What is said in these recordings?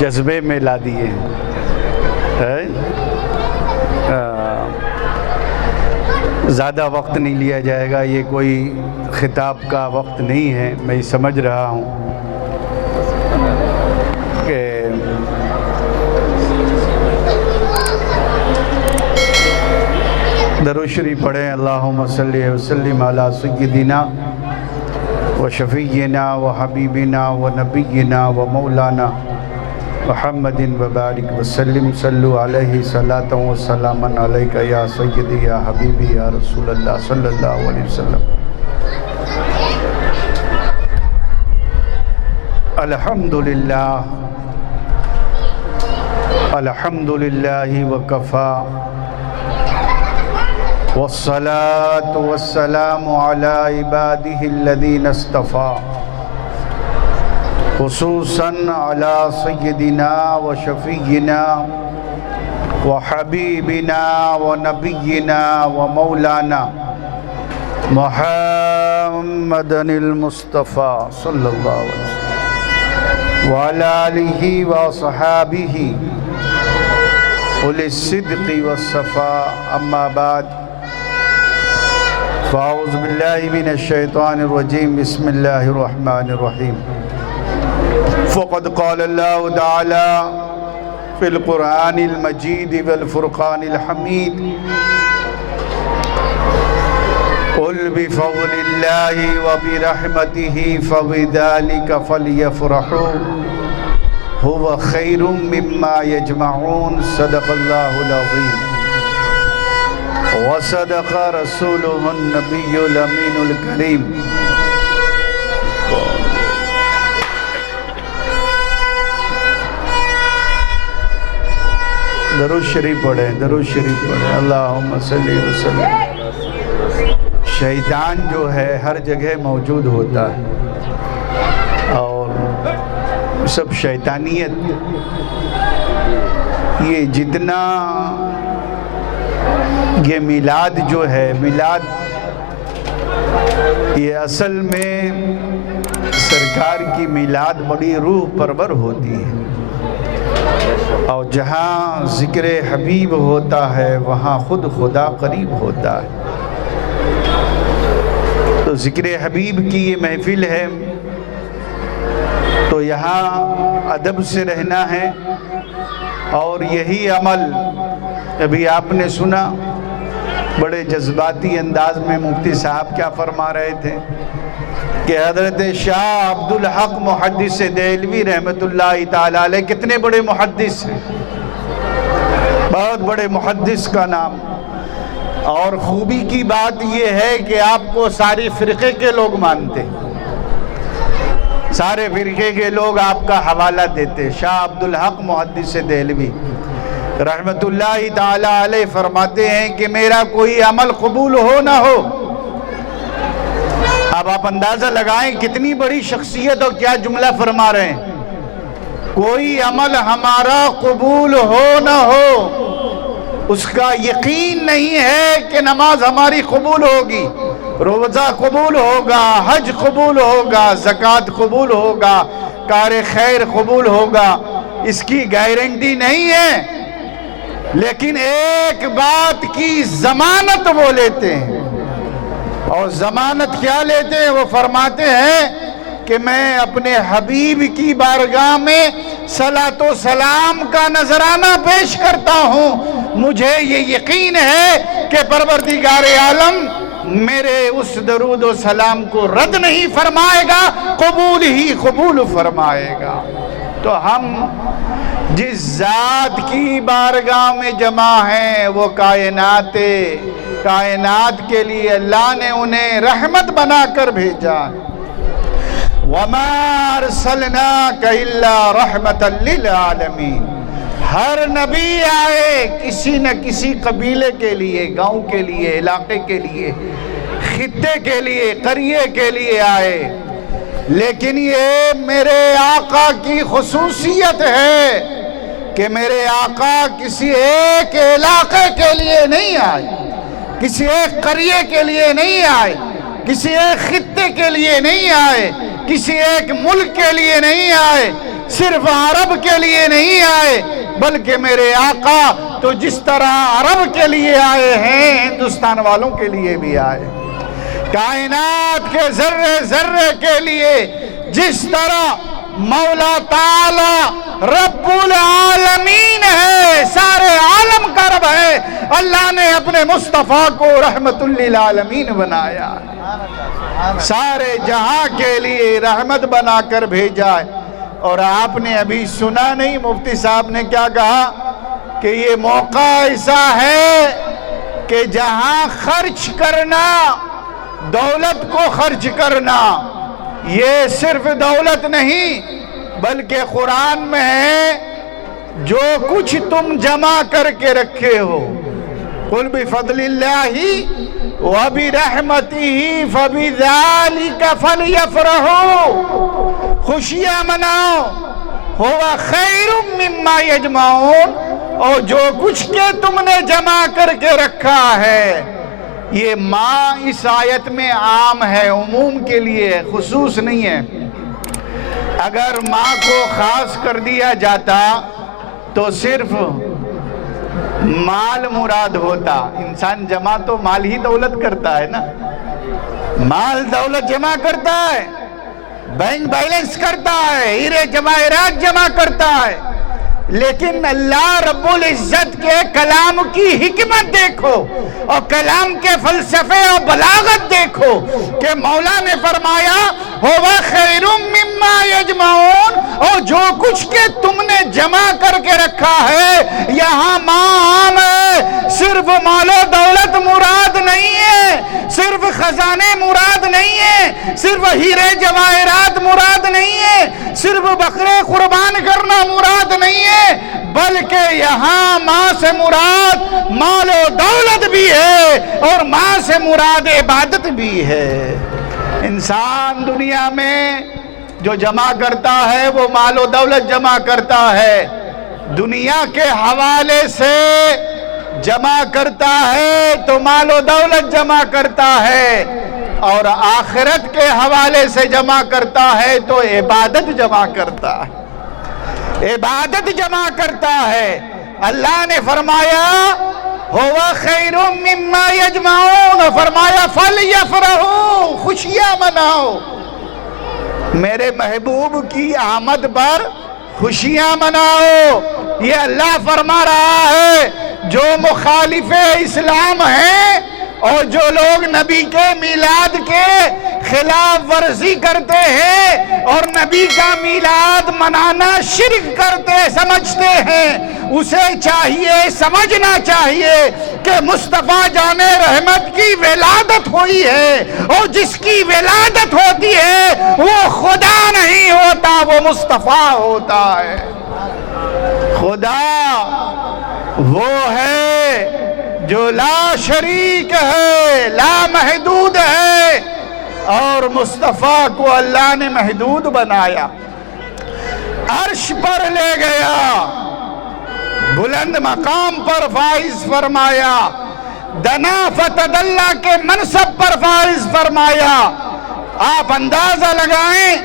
جذبے میں لا دیے زیادہ وقت نہیں لیا جائے گا، یہ کوئی خطاب کا وقت نہیں ہے۔ میں سمجھ رہا ہوں کہ درود شریف پڑھیں۔ اللہم صلی وسلم علی سیدنا و شفیعنا و حبیبنا و نبینا و مولانا محمد وبارک وسلم۔ صلو علیہ صلاۃ و سلاما علیک یا سیدی یا حبیبی یا رسول اللہ صلی اللہ علیہ وسلم۔ الحمدللہ الحمدللہ وکفا والصلاة والسلام علی عبادہ الذین اصطفیٰ، خصوصاً علی سیدنا و شفیعنا و حبیبنا و نبینا و مولانا محمد المصطفیٰ صلی اللہ علیہ وسلم وعلی آلہ و صحابہ اولی الصدق والصفاء، اما بعد فاعوذ باللہ من الشیطان الرجیم، بسم اللہ الرحمن الرحیم۔ فقد قال اللہ تعالی فی القرآن المجید والفرقان الحمید، قل بفضل اللہ وبرحمتہ فبذلک فلیفرحوا هو خیر مما یجمعون۔ صدق اللہ العظیم وصدق رسولہ النبی الامین الکریم۔ درود شریف پڑھیں، درود شریف پڑھیں۔ اللہم صلی وسلم۔ شیطان جو ہے ہر جگہ موجود ہوتا ہے، اور سب شیطانیت یہ جتنا یہ میلاد جو ہے، میلاد یہ اصل میں سرکار کی میلاد بڑی روح پرور ہوتی ہے، اور جہاں ذکر حبیب ہوتا ہے وہاں خود خدا قریب ہوتا ہے۔ تو ذکر حبیب کی یہ محفل ہے، تو یہاں ادب سے رہنا ہے، اور یہی عمل ابھی آپ نے سنا بڑے جذباتی انداز میں مفتی صاحب کیا فرما رہے تھے کہ حضرت شاہ عبدالحق محدث دہلوی رحمت اللہ تعالیٰ علیہ کتنے بڑے محدث ہیں، بہت بڑے محدث کا نام۔ اور خوبی کی بات یہ ہے کہ آپ کو سارے فرقے کے لوگ مانتے، سارے فرقے کے لوگ آپ کا حوالہ دیتے۔ شاہ عبدالحق محدث دہلوی رحمت اللہ تعالیٰ علیہ فرماتے ہیں کہ میرا کوئی عمل قبول ہو نہ ہو، اب آپ اندازہ لگائیں کتنی بڑی شخصیت اور کیا جملہ فرما رہے ہیں، کوئی عمل ہمارا قبول ہو نہ ہو، اس کا یقین نہیں ہے کہ نماز ہماری قبول ہوگی، روزہ قبول ہوگا، حج قبول ہوگا، زکوٰۃ قبول ہوگا، کار خیر قبول ہوگا، اس کی گارنٹی نہیں ہے، لیکن ایک بات کی ضمانت وہ لیتے ہیں، اور ضمانت کیا لیتے ہیں؟ وہ فرماتے ہیں کہ میں اپنے حبیب کی بارگاہ میں صلاۃ و سلام کا نذرانہ پیش کرتا ہوں، مجھے یہ یقین ہے کہ پروردگار عالم میرے اس درود و سلام کو رد نہیں فرمائے گا، قبول ہی قبول فرمائے گا۔ تو ہم جس ذات کی بارگاہ میں جمع ہیں وہ کائنات کے لیے اللہ نے انہیں رحمت بنا کر بھیجا ہے۔ وَمَا أَرْسَلْنَاكَ إِلَّا رَحْمَةً لِلْعَالَمِينَ۔ ہر نبی آئے کسی نہ کسی قبیلے کے لیے، گاؤں کے لیے، علاقے کے لیے، خطے کے لیے، قریے کے لیے آئے، لیکن یہ میرے آقا کی خصوصیت ہے کہ میرے آقا کسی ایک علاقے کے لیے نہیں آئے، کسی ایک قریے کے لیے نہیں آئے، کسی ایک خطے کے لیے نہیں آئے، کسی ایک ملک کے لیے نہیں آئے، صرف عرب کے لیے نہیں آئے بلکہ میرے آقا تو جس طرح عرب کے لیے آئے ہیں ہندوستان والوں کے لیے بھی آئے، کائنات کے ذرے ذرے کے لیے جس طرح مولا تعالی رب العالمین ہے، سارے عالم کا رب ہے، اللہ نے اپنے مصطفیٰ کو رحمت للعالمین بنایا، سارے جہاں کے لیے رحمت بنا کر بھیجا ہے۔ اور آپ نے ابھی سنا نہیں مفتی صاحب نے کیا کہا کہ یہ موقع ایسا ہے کہ جہاں خرچ کرنا، دولت کو خرچ کرنا، یہ صرف دولت نہیں بلکہ قرآن میں ہے جو کچھ تم جمع کر کے رکھے ہو، قُلْ بِفَضْلِ اللَّهِ وَبِرَحْمَتِهِ فَبِذَلِكَ فَلْيَفْرَحُوا، خوشیاں مناؤ، ہوا خیر مما یجمعون، اور جو کچھ کہ تم نے جمع کر کے رکھا ہے، یہ ماں اس آیت میں عام ہے، عموم کے لیے خصوص نہیں ہے۔ اگر ماں کو خاص کر دیا جاتا تو صرف مال مراد ہوتا، انسان جمع تو مال ہی دولت کرتا ہے نا، مال دولت جمع کرتا ہے، بینک بیلنس کرتا ہے، ہیرے جواہرات جمع کرتا ہے، لیکن اللہ رب العزت کے کلام کی حکمت دیکھو اور کلام کے فلسفے اور بلاغت دیکھو کہ مولا نے فرمایا ہوا خیر مما یجمعون، اور جو کچھ کہ تم نے جمع کر کے رکھا ہے، یہاں ماں عام ہے، صرف مال و دولت مراد نہیں ہے، صرف خزانے مراد نہیں ہے، صرف ہیرے جواہرات مراد نہیں ہے، صرف بکرے قربان کرنا مراد نہیں ہے، بلکہ یہاں ماں سے مراد مال و دولت بھی ہے اور ماں سے مراد عبادت بھی ہے۔ انسان دنیا میں جو جمع کرتا ہے وہ مال و دولت جمع کرتا ہے، دنیا کے حوالے سے جمع کرتا ہے تو مال و دولت جمع کرتا ہے، اور آخرت کے حوالے سے جمع کرتا ہے تو عبادت جمع کرتا ہے، عبادت جمع کرتا ہے۔ اللہ نے فرمایا ہوا خیر مما یجمعون، فرمایا فَلْيَفْرَحُوا، خوشیاں مناؤ، میرے محبوب کی آمد پر خوشیاں مناؤ۔ یہ اللہ فرما رہا ہے جو مخالف اسلام ہیں اور جو لوگ نبی کے میلاد کے خلاف ورزی کرتے ہیں اور نبی کا میلاد منانا شرک کرتے سمجھتے ہیں، اسے چاہیے، سمجھنا چاہیے کہ مصطفیٰ جان رحمت کی ولادت ہوئی ہے، اور جس کی ولادت ہوتی ہے وہ خدا نہیں ہوتا، وہ مصطفیٰ ہوتا ہے۔ خدا وہ ہے جو لا شریک ہے، لا محدود ہے، اور مصطفیٰ کو اللہ نے محدود بنایا، عرش پر لے گیا، بلند مقام پر فائز فرمایا، دنا فتدلہ کے منصب پر فائز فرمایا۔ آپ اندازہ لگائیں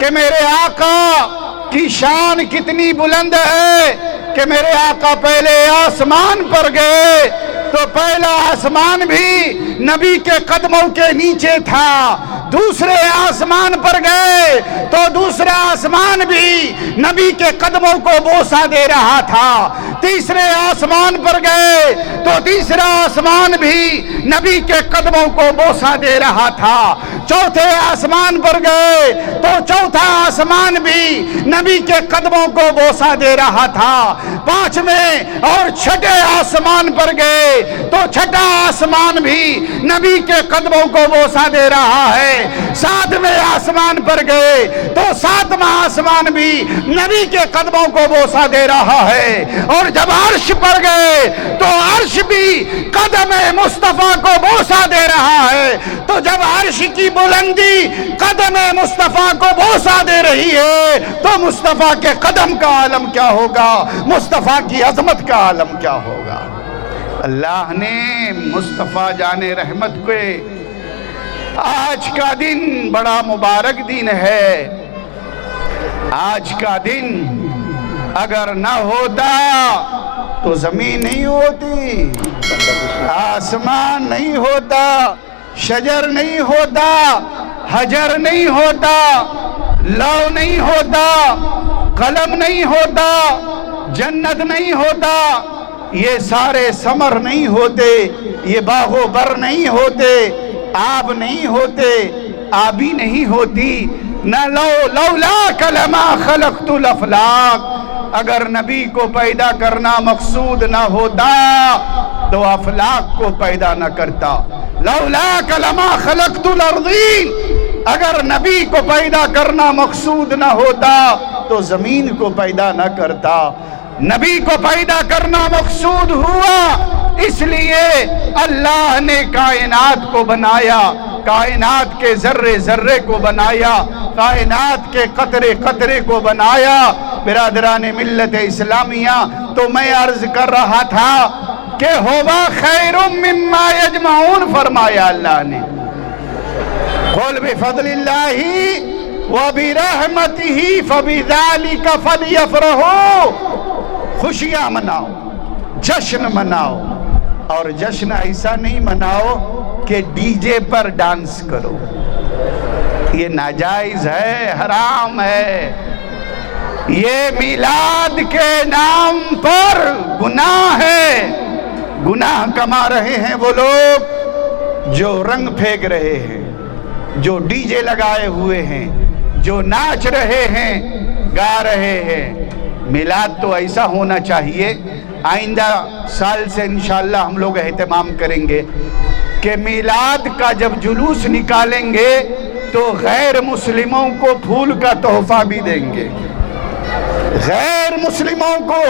کہ میرے آقا کی شان کتنی بلند ہے کہ میرے آقا پہلے آسمان پر گئے تو پہلا آسمان بھی نبی کے قدموں کے نیچے تھا، دوسرے آسمان پر گئے تو دوسرا آسمان بھی نبی کے قدموں کو بوسہ دے رہا تھا، تیسرے آسمان پر گئے تو تیسرا آسمان بھی نبی کے قدموں کو بوسہ دے رہا تھا، چوتھے آسمان پر گئے تو چوتھا آسمان بھی نبی کے قدموں کو بوسہ دے رہا تھا، پانچویں اور چھٹے آسمان پر گئے تو چھٹا آسمان بھی نبی کے قدموں کو بوسہ دے رہا ہے، ساتویں آسمان پر گئے تو ساتواں آسمان بھی نبی کے قدموں کو بوسہ دے رہا ہے، اور جب عرش پر گئے تو عرش بھی قدم مصطفیٰ کو بوسہ دے رہا ہے، تو جب عرش کی بلندی قدم مصطفیٰ کو بوسہ دے رہی ہے تو مصطفیٰ کے قدم کا عالم کیا ہوگا، مصطفیٰ کی عظمت کا عالم کیا ہوگا۔ اللہ نے مصطفیٰ جان رحمت کو آج کا دن بڑا مبارک دن ہے، آج کا دن اگر نہ ہوتا تو زمین نہیں ہوتی، آسمان نہیں ہوتا، شجر نہیں ہوتا، حجر نہیں ہوتا، لو نہیں ہوتا، قلم نہیں ہوتا، جنت نہیں ہوتا، یہ سارے ثمر نہیں ہوتے، یہ باغ و بر نہیں ہوتے، آب نہیں ہوتے، آبی نہیں ہوتی، نہ لولاک لما خلقت الافلاک۔ اگر نبی کو پیدا کرنا مقصود نہ ہوتا تو افلاک کو پیدا نہ کرتا۔ لولاک لما خلقت الارضین، اگر نبی کو پیدا کرنا مقصود نہ ہوتا تو زمین کو پیدا نہ کرتا۔ نبی کو پیدا کرنا مقصود ہوا، اس لیے اللہ نے کائنات کو بنایا، کائنات کے ذرے ذرے کو بنایا، کائنات کے قطرے قطرے کو بنایا۔ برادران ملت اسلامیہ، تو میں عرض کر رہا تھا کہ ہوا خیر مما یجمعون، فرمایا اللہ نے، قل بفضل اللہ وبرحمتہ فبذلک فلیفرحوا۔ خوشیاں مناؤ، جشن مناؤ، اور جشن ایسا نہیں مناؤ کہ ڈی جے پر ڈانس کرو، یہ ناجائز ہے، حرام ہے۔ یہ میلاد کے نام پر گناہ ہے۔ گناہ کما رہے ہیں وہ لوگ جو رنگ پھینک رہے ہیں، جو ڈی جے لگائے ہوئے ہیں، جو ناچ رہے ہیں، گا رہے ہیں۔ میلاد تو ایسا ہونا چاہیے، آئندہ سال سے انشاءاللہ ہم لوگ اہتمام کریں گے کہ میلاد کا جب جلوس نکالیں گے تو غیر مسلموں کو پھول کا تحفہ بھی دیں گے، غیر مسلموں کو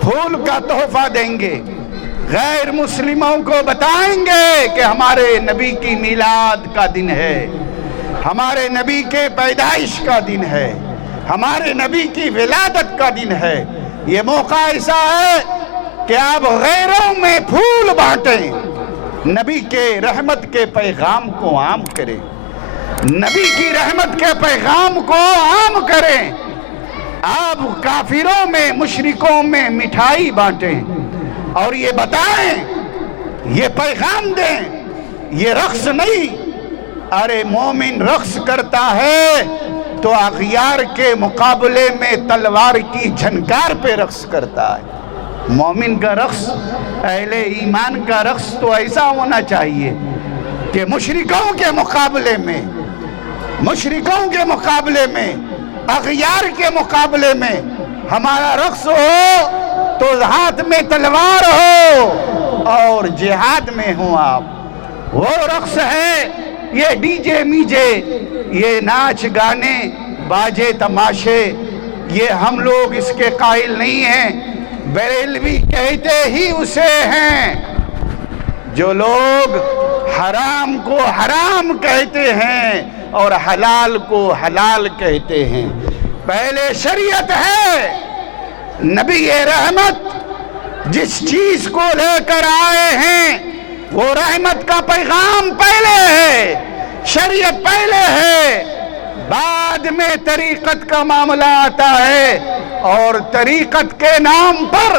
پھول کا تحفہ دیں گے، غیر مسلموں کو بتائیں گے کہ ہمارے نبی کی میلاد کا دن ہے، ہمارے نبی کے پیدائش کا دن ہے، ہمارے نبی کی ولادت کا دن ہے۔ یہ موقع ایسا ہے کہ آپ غیروں میں پھول بانٹیں، نبی کے رحمت کے پیغام کو عام کریں، نبی کی رحمت کے پیغام کو عام کریں۔ آپ کافروں میں، مشرکوں میں مٹھائی بانٹیں اور یہ بتائیں، یہ پیغام دیں، یہ رقص نہیں۔ ارے مومن رقص کرتا ہے تو اغیار کے مقابلے میں تلوار کی جھنکار پہ رقص کرتا ہے۔ مومن کا رقص، اہل ایمان کا رقص تو ایسا ہونا چاہیے کہ مشرکوں کے مقابلے میں، مشرکوں کے مقابلے میں، اغیار کے مقابلے میں ہمارا رقص ہو تو ہاتھ میں تلوار ہو اور جہاد میں ہوں آپ۔ وہ رقص ہے، یہ ڈی جے میجے، یہ ناچ گانے باجے تماشے، یہ ہم لوگ اس کے قائل نہیں ہیں۔ بریلوی کہتے ہی اسے ہیں جو لوگ حرام کو حرام کہتے ہیں اور حلال کو حلال کہتے ہیں۔ پہلے شریعت ہے، نبی رحمت جس چیز کو لے کر آئے ہیں وہ رحمت کا پیغام پہلے ہے، شریعت پہلے ہے، بعد میں طریقت کا معاملہ آتا ہے۔ اور طریقت کے نام پر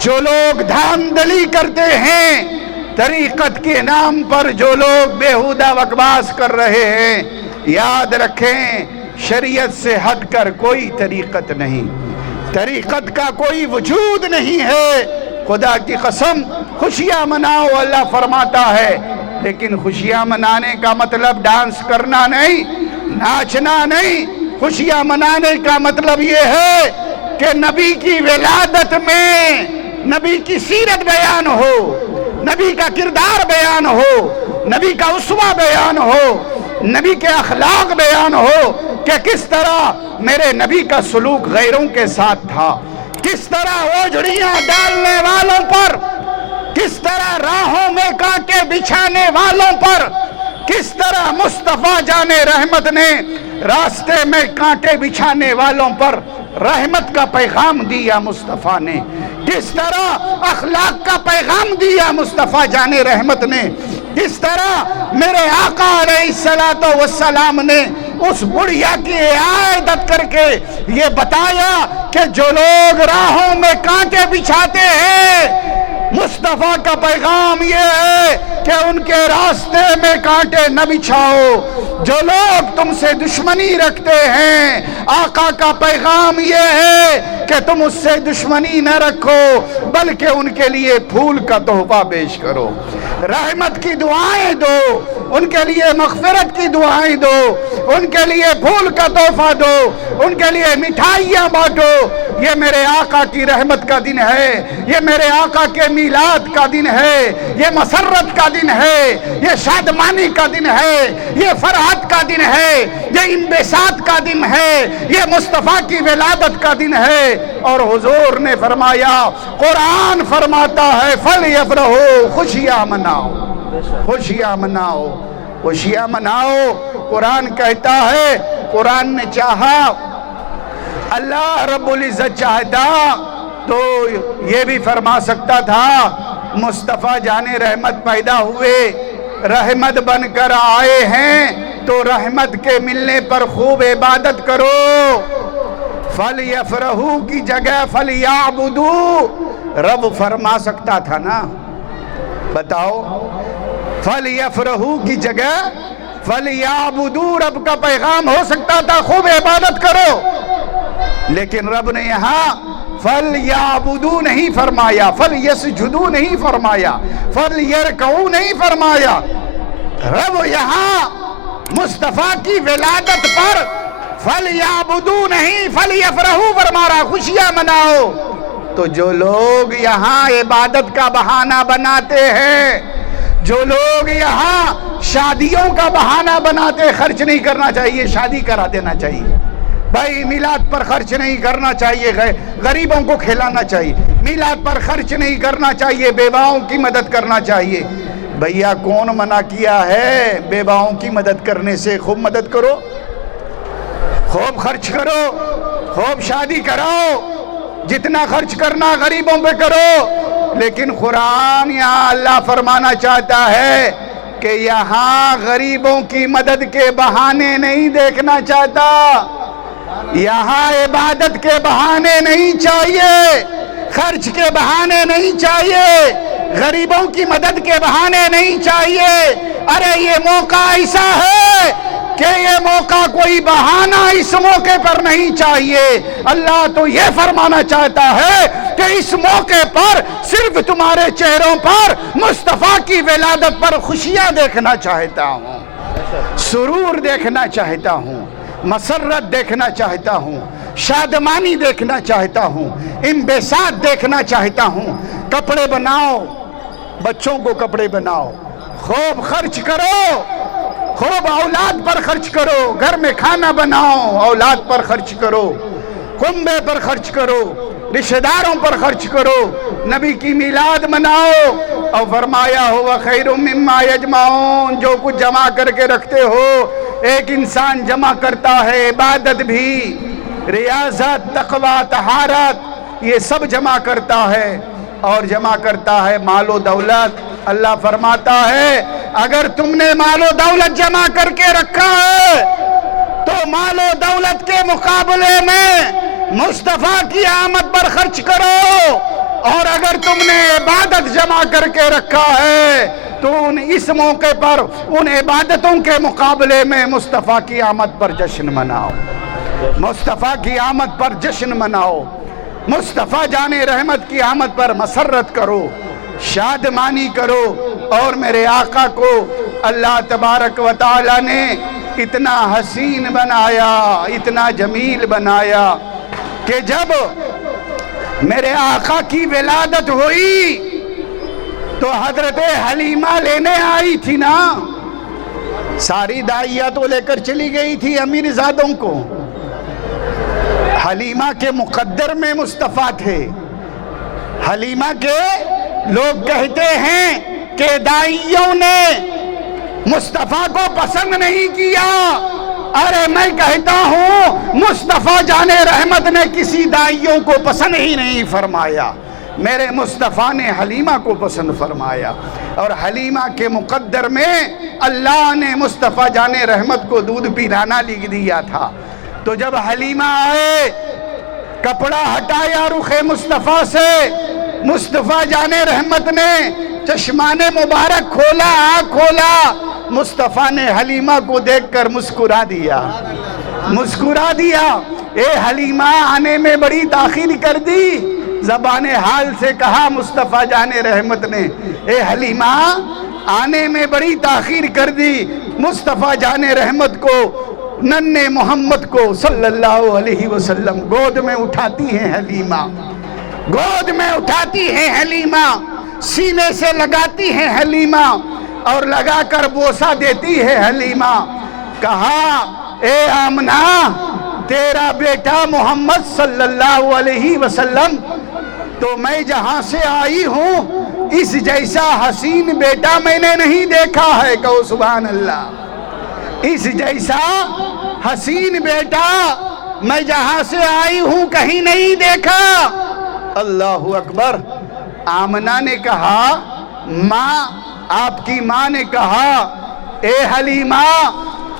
جو لوگ دھاندلی کرتے ہیں، طریقت کے نام پر جو لوگ بیہودہ بکواس کر رہے ہیں، یاد رکھیں شریعت سے ہٹ کر کوئی طریقت نہیں، طریقت کا کوئی وجود نہیں ہے۔ خدا کی قسم خوشیاں مناؤ اللہ فرماتا ہے، لیکن خوشیاں منانے کا مطلب ڈانس کرنا نہیں، ناچنا نہیں۔ خوشیاں منانے کا مطلب یہ ہے کہ نبی کی ولادت میں نبی کی سیرت بیان ہو، نبی کا کردار بیان ہو، نبی کا اسوہ بیان ہو، نبی کے اخلاق بیان ہو کہ کس طرح میرے نبی کا سلوک غیروں کے ساتھ تھا، کس طرح اوجھڑیاں ڈالنے والوں پر، کس طرح راہوں میں کانٹے بچھانے والوں پر، کس طرح مصطفیٰ جان رحمت نے راستے میں کانٹے بچھانے والوں پر رحمت کا پیغام دیا مصطفیٰ نے، کس طرح اخلاق کا پیغام دیا مصطفیٰ جان رحمت نے، کس طرح میرے آقا علیہ السلام نے اس بڑھیا کی عیادت کر کے یہ بتایا کہ جو لوگ راہوں میں کانٹے بچھاتے ہیں، مصطفیٰ کا پیغام یہ ہے کہ ان کے راستے میں کانٹے نہ بچھاؤ۔ جو لوگ تم سے دشمنی رکھتے ہیں، آقا کا پیغام یہ ہے کہ تم اس سے دشمنی نہ رکھو بلکہ ان کے لیے پھول کا تحفہ پیش کرو، رحمت کی دعائیں دو، ان کے لیے مغفرت کی دعائیں دو، ان کے لیے پھول کا تحفہ دو، ان کے لیے مٹھائیاں بانٹو۔ یہ میرے آقا کی رحمت کا دن ہے، یہ میرے آقا کے میلاد کا دن ہے، یہ مسرت کا دن ہے، یہ شادمانی کا دن ہے، یہ فرحت کا دن ہے، یہ انبساط کا دن ہے، یہ مصطفیٰ کی ولادت کا دن ہے۔ اور حضور نے فرمایا، قرآن فرماتا ہے فَلْيَفْرَحُوا، خوشیاں مناؤ، خوشیاں مناؤ، خوشیاں مناؤ۔ قرآن کہتا ہے، قرآن نے چاہا، اللہ رب العزت چاہتا تو یہ بھی فرما سکتا تھا، مصطفیٰ جان رحمت پیدا ہوئے، رحمت بن کر آئے ہیں تو رحمت کے ملنے پر خوب عبادت کرو۔ فَلْيَفْرَحُوا کی جگہ فَلْيَعْبُدُوا رب فرما سکتا تھا نا، بتاؤ، فَلْيَفْرَحُوا کی جگہ فَلْيَعْبُدُوا رب کا پیغام ہو سکتا تھا خوب عبادت کرو، لیکن رب نے یہاں فَلْيَعْبُدُوا نہیں فرمایا، فَلْيَسْجُدُوا نہیں فرمایا، فَلْيَرْكَعُوا نہیں فرمایا۔ رب یہاں مصطفیٰ کی ولادت پر فَلْيَعْبُدُوا نہیں فَلْيَفْرَحُوا فرما رہا، خوشیاں مناؤ۔ تو جو لوگ یہاں عبادت کا بہانہ بناتے ہیں، جو لوگ یہاں شادیوں کا بہانہ بناتے، خرچ نہیں کرنا چاہیے، شادی کرا دینا چاہیے، بھائی میلاد پر خرچ نہیں کرنا چاہیے، غریبوں کو کھلانا چاہیے، میلاد پر خرچ نہیں کرنا چاہیے، بیواؤں کی مدد کرنا چاہیے۔ بھیا کون منع کیا ہے بیواؤں کی مدد کرنے سے؟ خوب مدد کرو، خوب خرچ کرو، خوب شادی کراؤ، جتنا خرچ کرنا غریبوں پہ کرو۔ لیکن قرآن یہاں اللہ فرمانا چاہتا ہے کہ یہاں غریبوں کی مدد کے بہانے نہیں دیکھنا چاہتا، یہاں عبادت کے بہانے نہیں چاہیے، خرچ کے بہانے نہیں چاہیے، غریبوں کی مدد کے بہانے نہیں چاہیے۔ ارے یہ موقع ایسا ہے کہ یہ موقع کوئی بہانہ اس موقع پر نہیں چاہیے۔ اللہ تو یہ فرمانا چاہتا ہے کہ اس موقع پر صرف تمہارے چہروں پر مصطفیٰ کی ولادت پر خوشیاں دیکھنا چاہتا ہوں، سرور دیکھنا چاہتا ہوں، مسرت دیکھنا چاہتا ہوں، شادمانی دیکھنا چاہتا ہوں، انبساط دیکھنا چاہتا ہوں۔ کپڑے بناؤ، بچوں کو کپڑے بناؤ، خوب خرچ کرو، خوب اولاد پر خرچ کرو، گھر میں کھانا بناؤ، اولاد پر خرچ کرو، کنبے پر خرچ کرو، رشتہ داروں پر خرچ کرو، نبی کی میلاد مناؤ۔ اور فرمایا ہوا خیر مما یجمعون، جو کچھ جمع کر کے رکھتے ہو، ایک انسان جمع کرتا ہے عبادت بھی، ریاضت، تقوی، طہارت، یہ سب جمع کرتا ہے، اور جمع کرتا ہے مال و دولت۔ اللہ فرماتا ہے اگر تم نے مال و دولت جمع کر کے رکھا ہے تو مال و دولت کے مقابلے میں مصطفیٰ کی آمد پر خرچ کرو، اور اگر تم نے عبادت جمع کر کے رکھا ہے تو اس موقع پر ان عبادتوں کے مقابلے میں مصطفیٰ کی آمد پر جشن مناؤ، مصطفیٰ کی آمد پر جشن مناؤ، مصطفیٰ جان رحمت کی آمد پر مسرت کرو، شادمانی کرو۔ اور میرے آقا کو اللہ تبارک و تعالی نے اتنا حسین بنایا، اتنا جمیل بنایا کہ جب میرے آقا کی ولادت ہوئی تو حضرت حلیمہ لینے آئی تھی نا، ساری داعیہ تو لے کر چلی گئی تھی امیر زادوں کو، حلیمہ کے مقدر میں مصطفیٰ تھے۔ حلیمہ کے لوگ کہتے ہیں کہ داعیوں نے مصطفیٰ کو پسند نہیں کیا، ارے میں کہتا ہوں مصطفیٰ جان رحمت نے کسی داعیوں کو پسند ہی نہیں فرمایا، میرے مصطفیٰ نے حلیمہ کو پسند فرمایا، اور حلیمہ کے مقدر میں اللہ نے مصطفیٰ جان رحمت کو دودھ پلانا لکھ دیا تھا۔ تو جب حلیمہ آئے، کپڑا ہٹایا رخ مصطفیٰ سے، مصطفیٰ جان رحمت نے چشمان مبارک کھولا، آنکھ کھولا، مصطفیٰ نے حلیمہ کو دیکھ کر مسکرا دیا، مسکرا دیا۔ اے حلیمہ آنے میں بڑی تاخیر کر دی، زبان حال سے کہا مصطفیٰ جان رحمت نے، اے حلیمہ آنے میں بڑی تاخیر کر دی۔ مصطفیٰ جان رحمت کو، ننھے محمد کو صلی اللہ علیہ وسلم گود میں اٹھاتی ہیں حلیمہ، گود میں اٹھاتی ہیں حلیمہ، سینے سے لگاتی ہیں حلیمہ، اور لگا کر بوسہ دیتی ہے حلیمہ۔ کہا اے آمنہ، تیرا بیٹا محمد صلی اللہ علیہ وسلم، تو میں جہاں سے آئی ہوں اس جیسا حسین بیٹا میں نے نہیں دیکھا ہے، کہو سبحان اللہ۔ اس جیسا حسین بیٹا میں جہاں سے آئی ہوں کہیں نہیں دیکھا۔ اللہ اکبر۔ آمنہ نے کہا، ماں، آپ کی ماں نے کہا، اے حلیمہ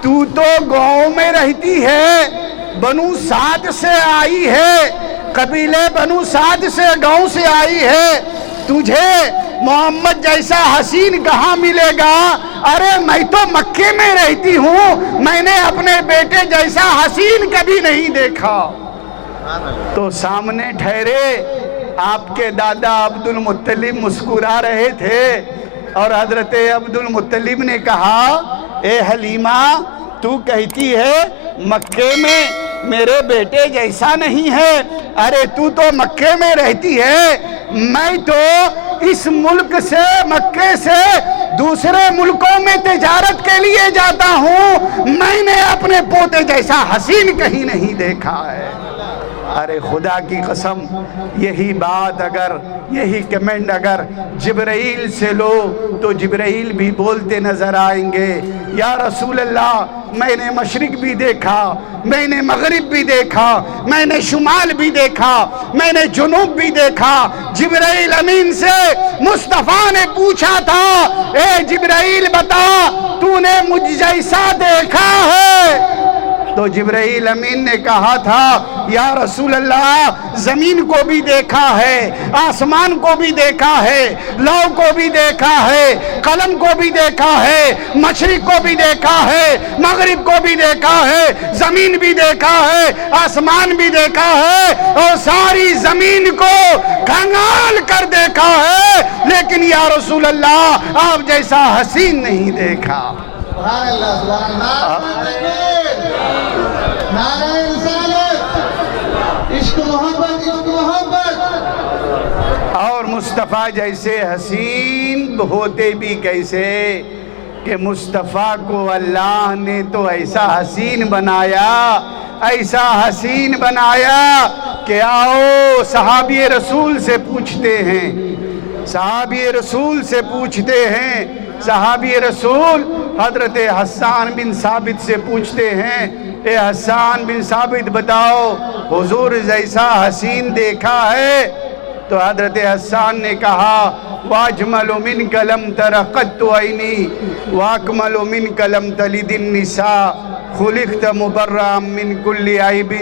تو گاؤں میں رہتی ہے، بنو سعد سے آئی ہے، قبیلے بنو سعد سے گاؤں سے آئی ہے، تجھے محمد جیسا حسین کہاں ملے گا؟ ارے میں تو مکے میں رہتی ہوں، میں نے اپنے بیٹے جیسا حسین کبھی نہیں دیکھا۔ تو سامنے ٹھہرے آپ کے دادا عبد المطلب مسکرا رہے تھے، اور حضرت عبد المطلب نے کہا، اے حلیمہ تو کہتی ہے مکے میں میرے بیٹے جیسا نہیں ہے، ارے تو مکے میں رہتی ہے، میں تو اس ملک سے، مکے سے دوسرے ملکوں میں تجارت کے لیے جاتا ہوں، میں نے اپنے پوتے جیسا حسین کہیں نہیں دیکھا ہے۔ ارے خدا کی قسم، یہی بات اگر، یہی کمنٹ اگر جبرائیل سے لو تو جبرائیل بھی بولتے نظر آئیں گے، یا رسول اللہ میں نے مشرق بھی دیکھا، میں نے مغرب بھی دیکھا، میں نے شمال بھی دیکھا، میں نے جنوب بھی دیکھا۔ جبرائیل امین سے مصطفیٰ نے پوچھا تھا، اے جبرائیل بتا تو نے مجھ جیسا دیکھا ہے؟ تو جبرائیل امین نے کہا تھا، یا رسول اللہ زمین کو بھی دیکھا ہے، آسمان کو بھی دیکھا ہے، لو کو بھی دیکھا ہے، قلم کو بھی دیکھا ہے، مشرق کو بھی دیکھا ہے، مغرب کو بھی دیکھا ہے، زمین بھی دیکھا ہے، آسمان بھی دیکھا ہے، اور ساری زمین کو کھنگال کر دیکھا ہے، لیکن یا رسول اللہ آپ جیسا حسین نہیں دیکھا۔ سبحان اللہ، سبحان اللہ، نعرہ رسالت، عشق محبت، عشق محبت۔ اور مصطفیٰ جیسے حسین ہوتے بھی کیسے کہ مصطفیٰ کو اللہ نے تو ایسا حسین بنایا، ایسا حسین بنایا کہ آؤ صحابی رسول سے پوچھتے ہیں، صحابی رسول سے پوچھتے ہیں، صحابی رسول حضرت حسان بن ثابت سے پوچھتے ہیں، اے حسان بن ثابت بتاؤ حضور جیسا حسین دیکھا ہے؟ تو حضرت حسان نے کہا، وَاجْمَلُ مِنْكَ لَمْ تَرَ قَدْتُ عَيْنِي وَاكْمَلُ مِنْكَ لَمْ تَلِدِ النِّسَاء خُلِقْتَ مُبَرَّأً مِنْ كُلِّ عَيْبٍ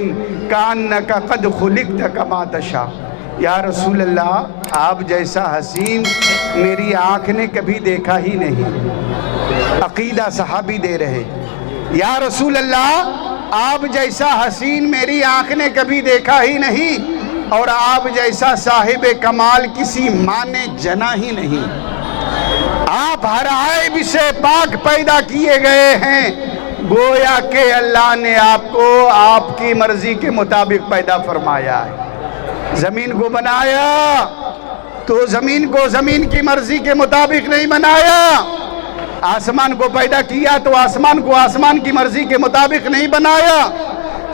كَأَنَّكَ قَدْ خُلِقْتَ كَمَا تَشَاءُ۔ یا رسول اللہ آپ جیسا حسین میری آنکھ نے کبھی دیکھا ہی نہیں۔ عقیدہ صحابی دے رہے، یا رسول اللہ آپ جیسا حسین میری آنکھ نے کبھی دیکھا ہی نہیں، اور آپ جیسا صاحب کمال کسی ماں نے جنا ہی نہیں۔ آپ ہر عیب سے پاک پیدا کیے گئے ہیں، گویا کہ اللہ نے آپ کو آپ کی مرضی کے مطابق پیدا فرمایا ہے۔ زمین کو بنایا تو زمین کو زمین کی مرضی کے مطابق نہیں بنایا، آسمان کو پیدا کیا تو آسمان کو آسمان کی مرضی کے مطابق نہیں بنایا،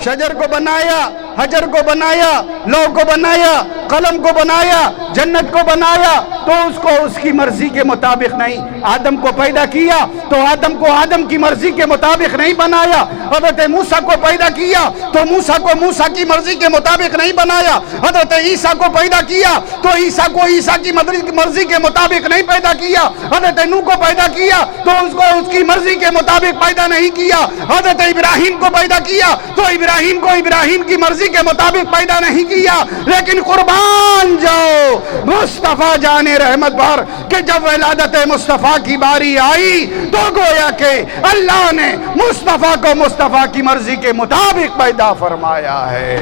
شجر کو بنایا، حجر کو بنایا، لو کو بنایا، قلم کو بنایا، جنت کو بنایا تو اس کو اس کی مرضی کے مطابق نہیں، آدم کو پیدا کیا تو آدم کو آدم کی مرضی کے مطابق نہیں بنایا، حضرت موسیٰ کو پیدا کیا تو موسیٰ کو موسیٰ کی مرضی کے مطابق نہیں بنایا، حضرت عیسیٰ کو پیدا کیا تو عیسیٰ کو عیسیٰ کی مرضی کے مطابق نہیں پیدا کیا، حضرت نوح کو پیدا کیا تو اس کو اس کی مرضی کے مطابق پیدا نہیں کیا، حضرت ابراہیم کو پیدا کیا تو ابراہیم کو ابراہیم کی مرضی کے مطابق پیدا نہیں کیا۔ لیکن قربان جاؤ مصطفیٰ جان رحمت پر کہ جب ولادت مصطفیٰ کی باری آئی تو گویا کہ اللہ نے مصطفیٰ کو مصطفیٰ کی مرضی کے مطابق پیدا فرمایا ہے،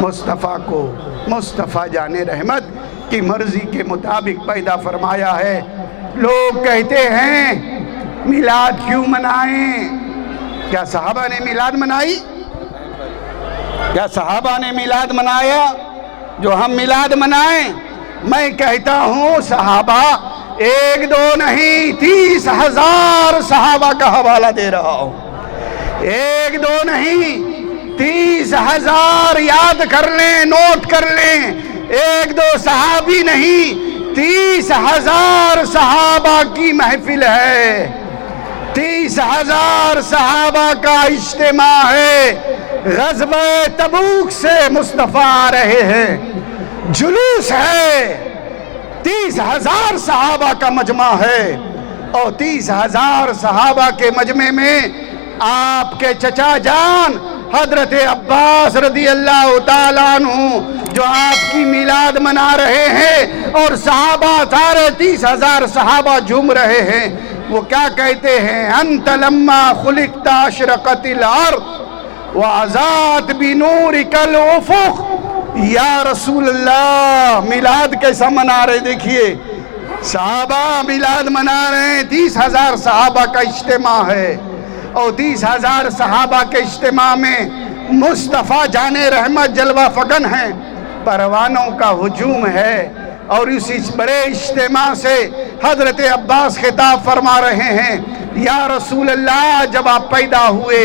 مصطفیٰ کو مصطفیٰ جان رحمت کی مرضی کے مطابق پیدا فرمایا ہے۔ لوگ کہتے ہیں میلاد کیوں منائیں؟ کیا صحابہ نے میلاد منائی؟ کیا صحابہ نے میلاد منایا جو ہم میلاد منائیں؟ میں کہتا ہوں صحابہ ایک دو نہیں 30,000 صحابہ کا حوالہ دے رہا ہوں، ایک دو نہیں 30,000 یاد کر لیں، نوٹ کر لیں، ایک دو صحابی نہیں 30,000 صحابہ کی محفل ہے، 30,000 صحابہ کا اجتماع ہے۔ غزوہ تبوک سے مصطفیٰ آ رہے ہیں، جلوس ہے، 30,000 صحابہ کا مجمع ہے، اور 30,000 صحابہ کے مجمع میں آپ کے چچا جان حضرت عباس رضی اللہ تعالیٰ عنہ جو آپ کی میلاد منا رہے ہیں، اور صحابہ سارے 30,000 صحابہ جھوم رہے ہیں۔ وہ کیا کہتے ہیں؟ انت لما خلقت اشرقت الارض وعزات بنورک الافق۔ یا رسول اللہ میلاد کیسا منا رہے؟ دیکھیے صحابہ میلاد منا رہے ہیں، 30,000 صحابہ کا اجتماع ہے، اور 30,000 صحابہ کے اجتماع میں مصطفیٰ جان رحمت جلوہ فگن ہیں، پروانوں کا ہجوم ہے، اور اس بڑے اجتماع سے حضرت عباس خطاب فرما رہے ہیں، یا رسول اللہ جب آپ پیدا ہوئے،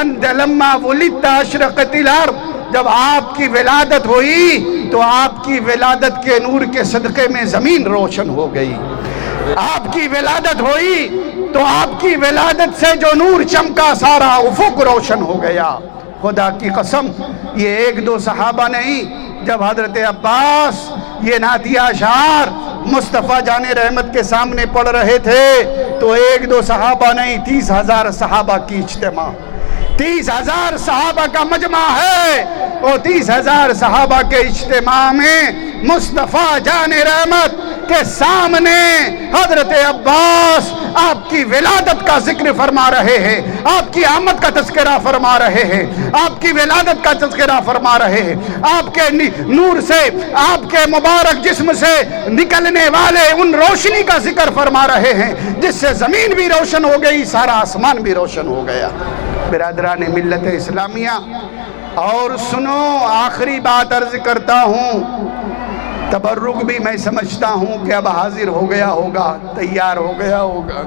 انت لما ولدت اشرقت الارض، جب آپ کی ولادت ہوئی تو آپ کی ولادت کے نور کے صدقے میں زمین روشن ہو گئی، آپ کی ولادت ہوئی تو آپ کی ولادت سے جو نور چمکا سارا افق روشن ہو گیا۔ خدا کی قسم یہ ایک دو صحابہ نہیں، جب حضرت عباس یہ نعتیہ اشعار مصطفیٰ جان رحمت کے سامنے پڑھ رہے تھے تو ایک دو صحابہ نہیں 30,000 صحابہ کی اجتماع، 30,000 صحابہ کا مجمع ہے، اور 30,000 صحابہ کے اجتماع میں مصطفیٰ جان رحمت کے سامنے حضرت عباس آپ کی ولادت کا ذکر فرما رہے ہیں، آپ کی آمد کا تذکرہ فرما رہے ہیں، آپ کی ولادت کا تذکرہ فرما رہے ہیں، آپ کے نور سے، آپ کے مبارک جسم سے نکلنے والے ان روشنی کا ذکر فرما رہے ہیں جس سے زمین بھی روشن ہو گئی، سارا آسمان بھی روشن ہو گیا۔ برادران ملت اسلامیہ، اور سنو آخری بات عرض کرتا ہوں، تبرک بھی میں سمجھتا ہوں کہ اب حاضر ہو گیا ہوگا، تیار ہو گیا ہوگا،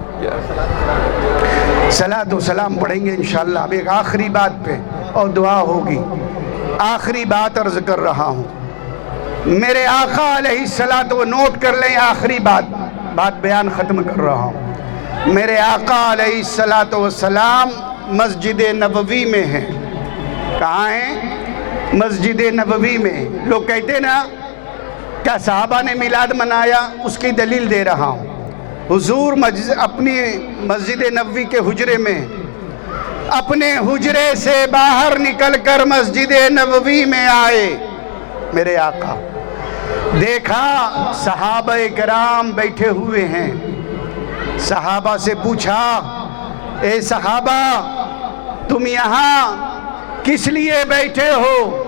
صلاۃ و سلام پڑھیں گے انشاءاللہ اب ایک آخری بات پہ اور دعا ہوگی۔ آخری بات عرض کر رہا ہوں، میرے آقا علیہ الصلاۃ و نوٹ کر لیں، آخری بات بیان ختم کر رہا ہوں۔ میرے آقا علیہ الصلاۃ والسلام مسجد نبوی میں ہیں۔ کہاں ہیں؟ مسجد نبوی میں۔ لوگ کہتے ہیں نا کیا صحابہ نے میلاد منایا؟ اس کی دلیل دے رہا ہوں۔ حضور اپنی مسجد نبوی کے حجرے میں، اپنے حجرے سے باہر نکل کر مسجد نبوی میں آئے میرے آقا، دیکھا صحابہ کرام بیٹھے ہوئے ہیں، صحابہ سے پوچھا اے صحابہ تم یہاں کس لیے بیٹھے ہو؟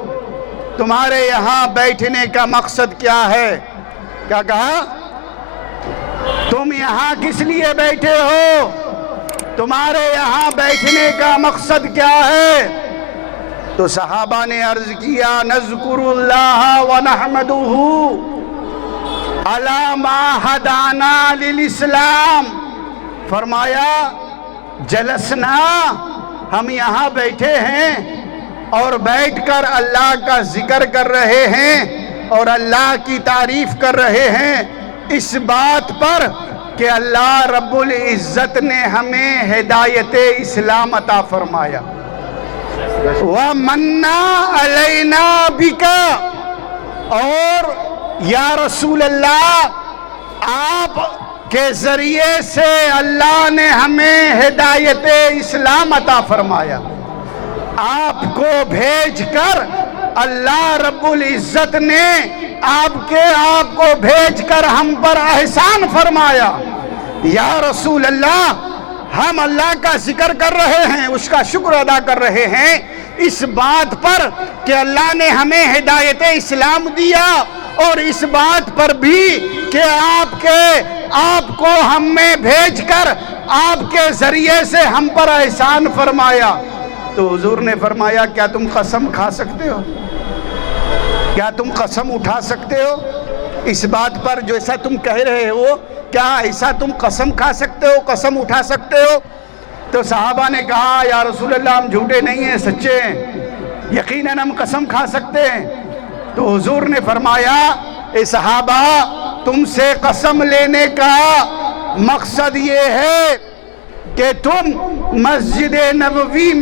تمہارے یہاں بیٹھنے کا مقصد کیا ہے؟ کیا کہا؟ تم یہاں کس لیے بیٹھے ہو؟ تمہارے یہاں بیٹھنے کا مقصد کیا ہے؟ تو صحابہ نے عرض کیا نذکر اللہ ونحمدہ علی ما ہدانا للاسلام۔ فرمایا جلسنا، ہم یہاں بیٹھے ہیں اور بیٹھ کر اللہ کا ذکر کر رہے ہیں اور اللہ کی تعریف کر رہے ہیں اس بات پر کہ اللہ رب العزت نے ہمیں ہدایت اسلام عطا فرمایا. وَمَنَّا عَلَيْنَا بِكَ، اور یا رسول اللہ آپ کے ذریعے سے اللہ نے ہمیں ہدایت اسلام عطا فرمایا. آپ کو بھیج کر اللہ رب العزت نے آپ کو بھیج کر ہم پر احسان فرمایا. یا رسول اللہ ہم اللہ کا ذکر کر رہے ہیں، اس کا شکر ادا کر رہے ہیں اس بات پر کہ اللہ نے ہمیں ہدایت اسلام دیا، اور اس بات پر بھی کہ آپ کو ہم میں بھیج کر آپ کے ذریعے سے ہم پر احسان فرمایا. تو حضور نے فرمایا کیا تم قسم کھا سکتے ہو؟ کیا تم قسم اٹھا سکتے ہو اس بات پر جو ایسا تم کہہ رہے ہو؟ کیا ایسا تم قسم کھا سکتے ہو، قسم اٹھا سکتے ہو؟ تو صحابہ نے کہا یا رسول اللہ ہم جھوٹے نہیں ہیں، سچے ہیں، یقیناً ہم قسم کھا سکتے ہیں. تو حضور نے فرمایا اے صحابہ تم سے قسم لینے کا مقصد یہ ہے کہ تم مسجد نبوی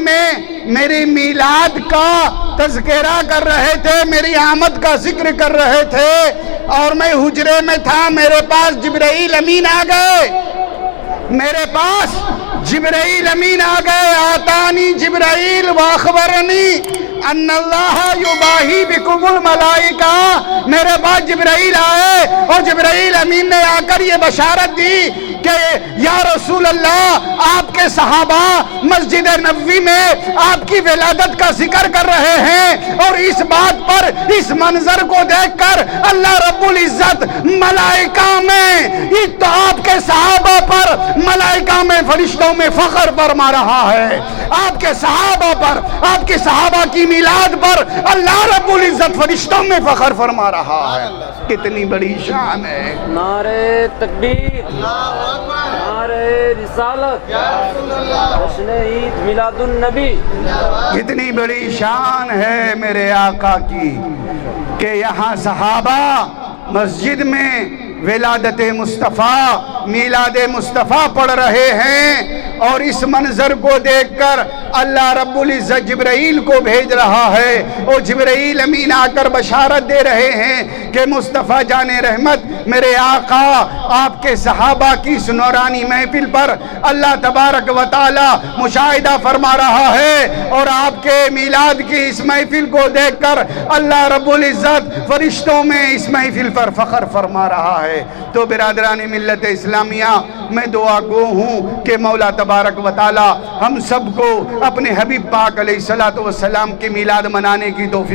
میں میری میلاد کا تذکرہ کر رہے تھے، میری آمد کا ذکر کر رہے تھے، اور میں حجرے میں تھا، میرے پاس جبرائیل امین آ گئے، میرے پاس جبرائیل امین آ گئے. آتانی جبرائیل واخبرنی ان اللہ یباہی بکم الملائکہ. میرے پاس جبرائیل آئے اور جبرائیل امین نے آ کر یہ بشارت دی کہ یا رسول اللہ آپ کے صحابہ مسجد نبوی میں آپ کی ولادت کا ذکر کر رہے ہیں، اور اس بات پر اس منظر کو دیکھ کر اللہ رب العزت ملائکہ میں آپ کے صحابہ پر، ملائکہ میں، فرشتوں میں فخر فرما رہا ہے. آپ کے صحابہ پر، آپ کے صحابہ کی میلاد پر اللہ رب العزت فرشتوں میں فخر فرما رہا ہے. کتنی بڑی شان ہے. نعرہ تکبیر، نعرہ رسالت، جشن عید میلاد النبی. کتنی بڑی شان ہے میرے آقا کی کہ یہاں صحابہ مسجد میں ولادت مصطفیٰ، میلاد مصطفیٰ پڑھ رہے ہیں، اور اس منظر کو دیکھ کر اللہ رب العزت جبرائیل کو بھیج رہا ہے، اور جبرائیل امین آ کر بشارت دے رہے ہیں کہ مصطفیٰ جان رحمت میرے آقا آپ کے صحابہ کی اس نورانی محفل پر اللہ تبارک و تعالی مشاہدہ فرما رہا ہے، اور آپ کے میلاد کی اس محفل کو دیکھ کر اللہ رب العزت فرشتوں میں اس محفل پر فخر فرما رہا ہے. تو برادران ملت اسلامیہ میں دعا گو ہوں کہ مولا تبارک و تعالی ہم سب کو اپنے حبیب پاک علیہ الصلوۃ والسلام کی میلاد منانے کی توفیق